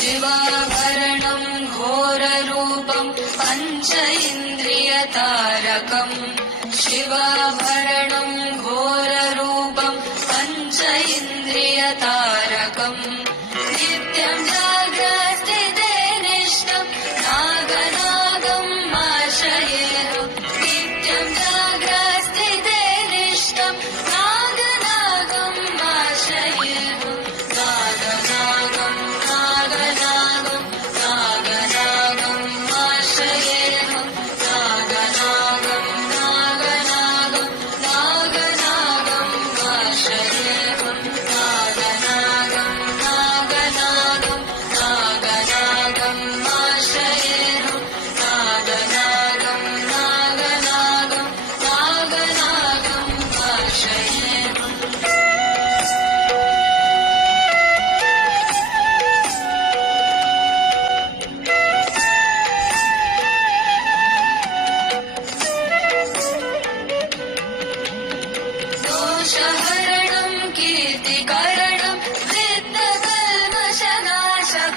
शिवाभरणं घोररूपं पञ्च इन्द्रियतारकम् शिवाभरणं घोररूपं पञ्च इन्द्रियतारकम् नित्यं जाग्रस्थिते निष्ठं नागनागम् आश्रयेऽहम् नित्यं जाग्रस्थिते निष्ठं नागनागम् आश्रयेऽहम् नागनागम् नागनागम् नागनागम् आश्रयेऽहम् नागनागम् नागनागम् नागनागम् आश्रयेऽहम् नागनागम् नागनागम् नागनागम् आश्रयेऽहम् नागनागम् नागनागम् नागनागम् आश्रयेऽहम् दोषः